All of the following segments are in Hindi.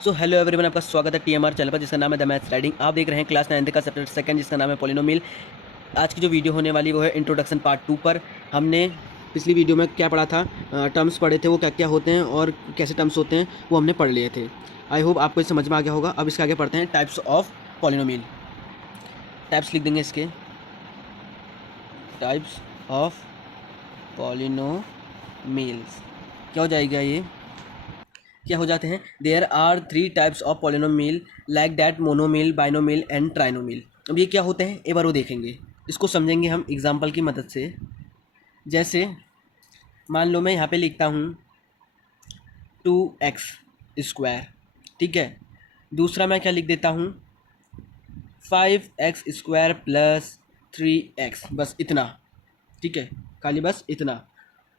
सो हेलो एवरीवन, आपका स्वागत है टीएमआर चैनल पर जिसका नाम है द मैथ्स राइडिंग। आप देख रहे हैं क्लास 9 का चैप्टर सेकंड जिसका नाम है पॉलिनोमियल। आज की जो वीडियो होने वाली वो है इंट्रोडक्शन पार्ट 2 पर। हमने पिछली वीडियो में क्या पढ़ा था, टर्म्स पढ़े थे, वो क्या क्या होते हैं और कैसे टर्म्स होते हैं वो हमने पढ़ लिए थे। आई होप आपको समझ में आ गया होगा। अब इसके आगे पढ़ते हैं टाइप्स ऑफ पॉलिनोमियल। टाइप्स लिख देंगे इसके, टाइप्स ऑफ पॉलिनोमियल्स। क्या हो जाएगा ये, क्या हो जाते हैं? There are 3 types of polynomial like that monomial, binomial and trinomial. अब ये क्या होते हैं एक बार वो देखेंगे, इसको समझेंगे हम एग्जांपल की मदद से। जैसे मान लो मैं यहाँ पे लिखता हूँ 2x², ठीक है। दूसरा मैं क्या लिख देता हूँ 5x² प्लस 3x, बस इतना, ठीक है, खाली बस इतना।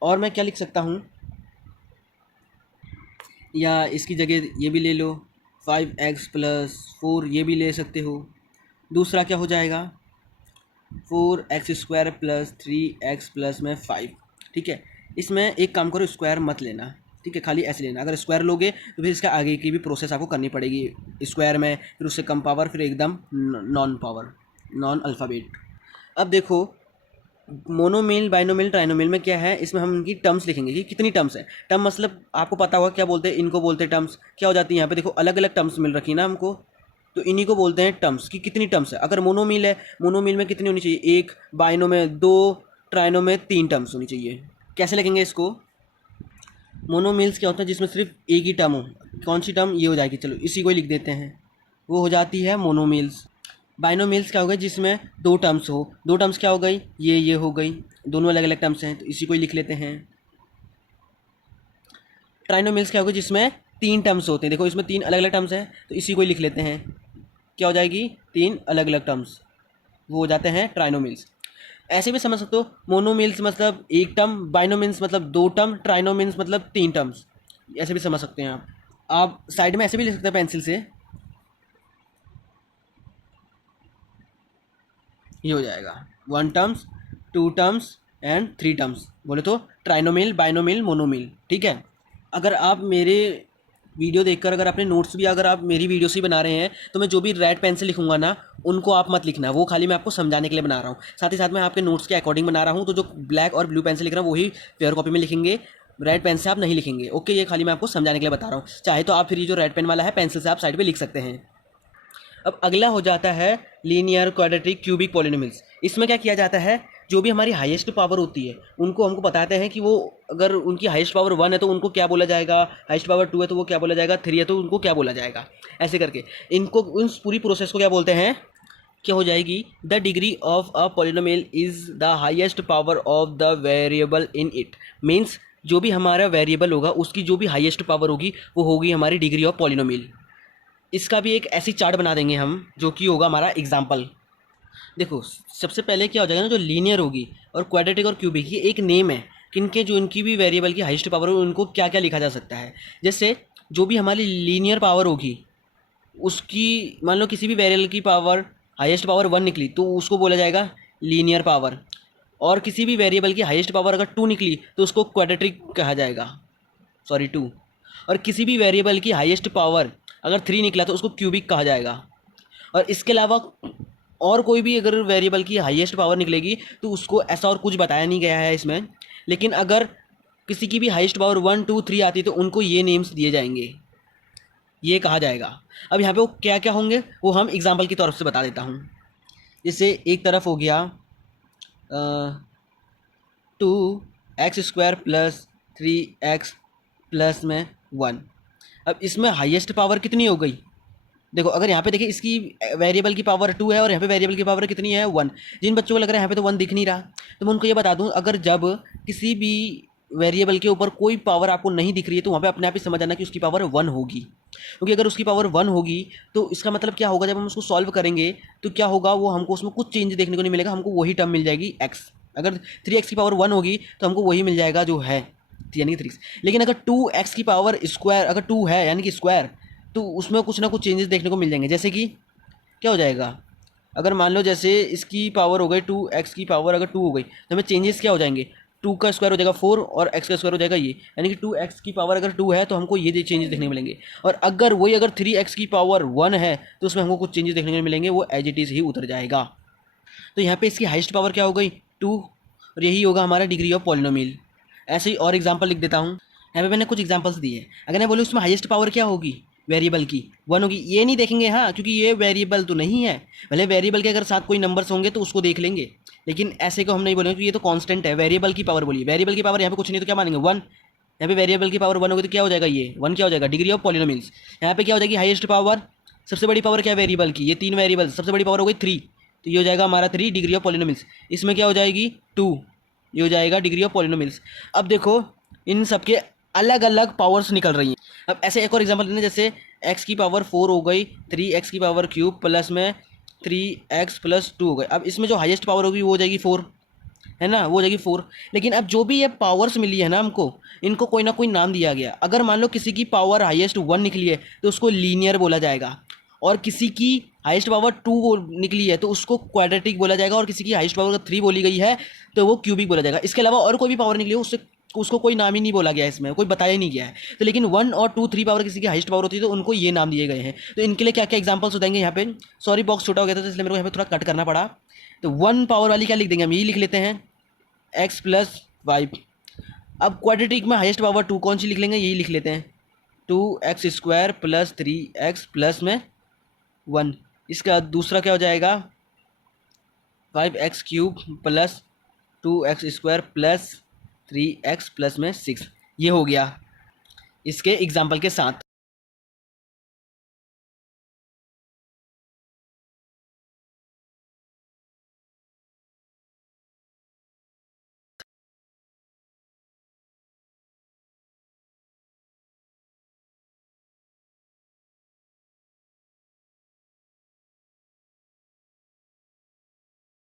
और मैं क्या लिख सकता हूँ, या इसकी जगह ये भी ले लो 5x प्लस 4, ये भी ले सकते हो। दूसरा क्या हो जाएगा 4x² प्लस 3x प्लस में 5, ठीक है। इसमें एक काम करो, स्क्वायर मत लेना, ठीक है, खाली ऐसे लेना। अगर स्क्वायर लोगे तो फिर इसका आगे की भी प्रोसेस आपको करनी पड़ेगी। स्क्वायर में फिर उससे कम पावर, फिर एकदम नॉन पावर, नॉन अल्फ़ाबेट। अब देखो मोनोमिल, बाइनोमिल, ट्राइनोमिल में क्या है, इसमें हम इनकी टर्म्स लिखेंगे कि कितनी टर्म्स है। टर्म मतलब आपको पता होगा क्या बोलते हैं, इनको बोलते हैं टर्म्स। क्या हो जाती है यहाँ पे देखो, अलग अलग टर्म्स मिल रखी है ना हमको, तो इन्हीं को बोलते हैं टर्म्स कि कितनी टर्म्स है। अगर मोनोमिल है, मोनोमिल में कितनी होनी चाहिए, 1, बाइनो में 2, ट्राइनो में 3 टर्म्स होनी चाहिए। कैसे लिखेंगे इसको? मोनोमिल्स क्या होता है जिसमें सिर्फ एक ही टर्म हो। कौन सी टर्म? ये हो जाएगी, चलो इसी को ही लिख देते हैं, वो हो जाती है मोनोमिल्स। बाइनोमिल्स क्या हो गई जिसमें 2 टर्म्स हो। 2 टर्म्स क्या हो गई, ये हो गई, दोनों अलग अलग टर्म्स हैं तो इसी को ही लिख लेते हैं। ट्राइनोमिल्स क्या हो गई जिसमें 3 टर्म्स होते हैं, देखो इसमें 3 अलग अलग टर्म्स हैं तो इसी को ही लिख लेते हैं। क्या हो जाएगी, 3 अलग अलग टर्म्स, वो हो जाते हैं ट्राइनोमिल्स। ऐसे भी समझ सकते हो, मोनोमिल्स मतलब 1 टर्म, बाइनोमिल्स मतलब 2 टर्म, ट्राइनोमिल्स मतलब 3 टर्म्स, ऐसे भी समझ सकते हैं आप साइड में ऐसे भी लिख सकते हैं पेंसिल से, ये हो जाएगा 1 टर्म्स, 2 टर्म्स एंड 3 टर्म्स, बोले तो ट्राइनोमिल, बाइनोमिल, मोनोमिल, ठीक है। अगर आप मेरे वीडियो देखकर, अगर अपने नोट्स भी अगर आप मेरी वीडियो से ही बना रहे हैं तो मैं जो भी रेड पेन से लिखूंगा ना, उनको आप मत लिखना, वो खाली मैं आपको समझाने के लिए बना रहा हूँ। साथ ही साथ मैं आपके नोट्स के अकॉर्डिंग बना रहा हूँ, तो जो ब्लैक और ब्लू पेन से लिख रहा हूँ वही फेयर कॉपी में लिखेंगे, रेड पेन से आप नहीं लिखेंगे, ओके। ये खाली मैं आपको समझाने के लिए बता रहा हूँ। चाहे तो आप फिर ये जो रेड पेन वाला है पेंसिल से आप साइड पर लिख सकते हैं। अब अगला हो जाता है लीनियर, क्वाड्रेटिक, क्यूबिक पॉलिनोमियल्स। इसमें क्या किया जाता है, जो भी हमारी हाईएस्ट पावर होती है उनको हमको बताते हैं कि वो, अगर उनकी हाईएस्ट पावर 1 है तो उनको क्या बोला जाएगा, हाईएस्ट पावर 2 है तो वो क्या बोला जाएगा, 3 है तो उनको क्या बोला जाएगा, ऐसे करके इनको, उस पूरी प्रोसेस को क्या बोलते हैं। क्या हो जाएगी, the degree of a polynomial is the highest power of the variable in it. Means जो भी हमारा वेरिएबल होगा उसकी जो भी हाईएस्ट पावर होगी वो होगी हमारी डिग्री ऑफ पॉलिनोमियल। इसका भी एक ऐसी चार्ट बना देंगे हम, जो कि होगा हमारा एग्जाम्पल। देखो सबसे पहले क्या हो जाएगा ना, जो लीनियर होगी और क्वाड्रेटिक और क्यूबिक, ये एक नेम है किनके, जो इनकी भी वेरिएबल की हाईएस्ट पावर हो उनको क्या क्या लिखा जा सकता है। जैसे जो भी हमारी लीनियर पावर होगी उसकी, मान लो किसी भी वेरिएबल की पावर हाईएस्ट पावर 1 निकली तो उसको बोला जाएगा लीनियर पावर। और किसी भी वेरिएबल की हाईएस्ट पावर अगर 2 निकली तो उसको क्वाड्रेटिक कहा जाएगा, सॉरी 2। और किसी भी वेरिएबल की हाईएस्ट पावर अगर 3 निकला तो उसको क्यूबिक कहा जाएगा। और इसके अलावा और कोई भी अगर वेरिएबल की हाईएस्ट पावर निकलेगी तो उसको ऐसा और कुछ बताया नहीं गया है इसमें, लेकिन अगर किसी की भी हाईएस्ट पावर 1, 2, 3 आती तो उनको ये नेम्स दिए जाएंगे, ये कहा जाएगा। अब यहाँ पे वो क्या क्या होंगे वो हम एग्जाम्पल की तरफ से बता देता हूँ। जैसे एक तरफ हो गया 2x² प्लस 3x प्लस में 1। अब इसमें हाईएस्ट पावर कितनी हो गई, देखो अगर यहाँ पे देखिए इसकी वेरिएबल की पावर 2 है और यहाँ पे वेरिएबल की पावर कितनी है 1। जिन बच्चों को लग रहा है यहाँ पे तो 1 दिख नहीं रहा, तो मैं उनको ये बता दूँ, अगर जब किसी भी वेरिएबल के ऊपर कोई पावर आपको नहीं दिख रही है तो वहाँ पे अपने आप ही समझ आना कि उसकी पावर 1 होगी। क्योंकि अगर उसकी पावर 1 होगी तो इसका मतलब क्या होगा, जब हम उसको सॉल्व करेंगे तो क्या होगा, वो हमको उसमें कुछ चेंज देखने को नहीं मिलेगा, हमको वही टर्म मिल जाएगी x। अगर 3x की पावर 1 होगी तो हमको वही मिल जाएगा जो है, यानी कि 3x। लेकिन अगर 2x की पावर स्क्वायर अगर 2 है यानी कि स्क्वायर, तो उसमें कुछ ना कुछ चेंजेस देखने को मिल जाएंगे। जैसे कि क्या हो जाएगा, अगर मान लो जैसे इसकी पावर हो गई 2x की पावर अगर 2 हो गई तो हमें चेंजेस क्या हो जाएंगे, 2 का स्क्वायर हो जाएगा 4 और x का स्क्वायर हो जाएगा ये, यानी कि 2x की पावर अगर 2 है तो हमको ये चेंजेस देखने को मिलेंगे। और अगर वही अगर 3x की पावर 1 है तो उसमें हमको कुछ चेंजेस देखने को मिलेंगे, वो एज इट इज़ ही उतर जाएगा। तो यहाँ पे इसकी हाईएस्ट पावर क्या हो गई 2, और यही होगा हमारा डिग्री ऑफ पॉलिनोमियल। ऐसे ही और एग्जांपल लिख देता हूँ। यहाँ पे मैंने कुछ एग्जांपल्स दिए। अगर मैं बोलूँ उसमें हाईएस्ट पावर क्या होगी वेरिएबल की 1 होगी, ये नहीं देखेंगे हाँ, क्योंकि ये वेरिएबल तो नहीं है। भले वेरिएबल के अगर साथ कोई नंबर्स होंगे तो उसको देख लेंगे, लेकिन ऐसे को हम नहीं बोलेंगे क्योंकि ये तो कांस्टेंट है। वेरिएबल की पावर बोलिए, वेरिएबल की पावर यहाँ पे कुछ नहीं तो क्या मानेंगे 1। यहाँ पे वेरिएबल की पावर 1 होगी तो क्या हो जाएगा ये 1 क्या हो जाएगा डिग्री ऑफ पॉलिनोमियल्स। यहाँ पे क्या हो जाएगी हाईएस्ट पावर, सबसे बड़ी पावर क्या है वेरिएबल की, ये 3 वेरिएबल, सबसे बड़ी पावर हो गई 3, तो ये हो जाएगा हमारा 3 डिग्री ऑफ पॉलिनोमियल्स। इसमें क्या हो जाएगी 2, ये हो जाएगा डिग्री ऑफ पॉलिनोमियल्स। अब देखो इन सबके अलग अलग पावर्स निकल रही हैं। अब ऐसे एक और एग्जांपल लेते हैं, जैसे x की पावर 4 हो गई 3x की पावर क्यूब प्लस में 3x प्लस 2 हो गए। अब इसमें जो हाईएस्ट पावर होगी वो हो जाएगी 4, है ना, वो हो जाएगी 4। लेकिन अब जो भी ये पावर्स मिली है ना हमको, इनको कोई ना कोई नाम दिया गया। अगर मान लो किसी की पावर हाईएस्ट 1 निकली है तो उसको लीनियर बोला जाएगा, और किसी की हाईएस्ट पावर 2 निकली है तो उसको क्वाड्रेटिक बोला जाएगा, और किसी की हाईएस्ट पावर 3 बोली गई है तो वो क्यूबिक बोला जाएगा। इसके अलावा और कोई भी पावर निकली हो उसको कोई नाम ही नहीं बोला गया है, इसमें कोई बताया ही नहीं गया है। तो लेकिन 1 और 2 3 पावर किसी की हाईएस्ट पावर होती है तो उनको ये नाम दिए गए हैं। तो इनके लिए क्या क्या एग्जांपल्स हो जाएंगे यहाँ पे। सॉरी बॉक्स छोटा हो गया था तो इसलिए मेरे को यहाँ पे थोड़ा कट करना पड़ा। तो 1 पावर वाली क्या लिख देंगे हम, यही लिख लेते हैं x प्लस वाई। अब क्वाड्रेटिक में हाईएस्ट पावर 2 कौन सी लिख लेंगे, यही लिख लेते हैं 2x square plus 3x plus में 1। इसका दूसरा क्या हो जाएगा 5x cube plus 2x square plus 3x plus में 6। ये हो गया इसके एग्जाम्पल के साथ।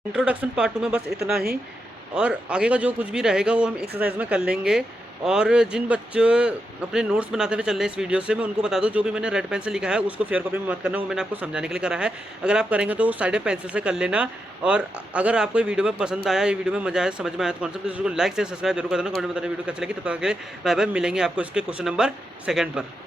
इंट्रोडक्शन पार्ट 2 में बस इतना ही, और आगे का जो कुछ भी रहेगा वो हम एक्सरसाइज में कर लेंगे। और जिन बच्चों अपने नोट्स बनाते हुए चल रहे हैं इस वीडियो से, मैं उनको बता दूं जो भी मैंने रेड पेन से लिखा है उसको फेयर कॉपी में मत करना, वो मैंने आपको समझाने के लिए करा है। अगर आप करेंगे तो साइड पेंसिल से कर लेना। और अगर आपको ये वीडियो में पसंद आया, ये वीडियो में मजा आया, समझ में आया तो कॉन्सेप्ट इसको लाइक से सब्सक्राइब जरूर कर देना। कमेंट में बताना वीडियो कैसी लगी। तब तक के लिए बाय बाय, मिलेंगे आपको इसके क्वेश्चन नंबर 2 पर।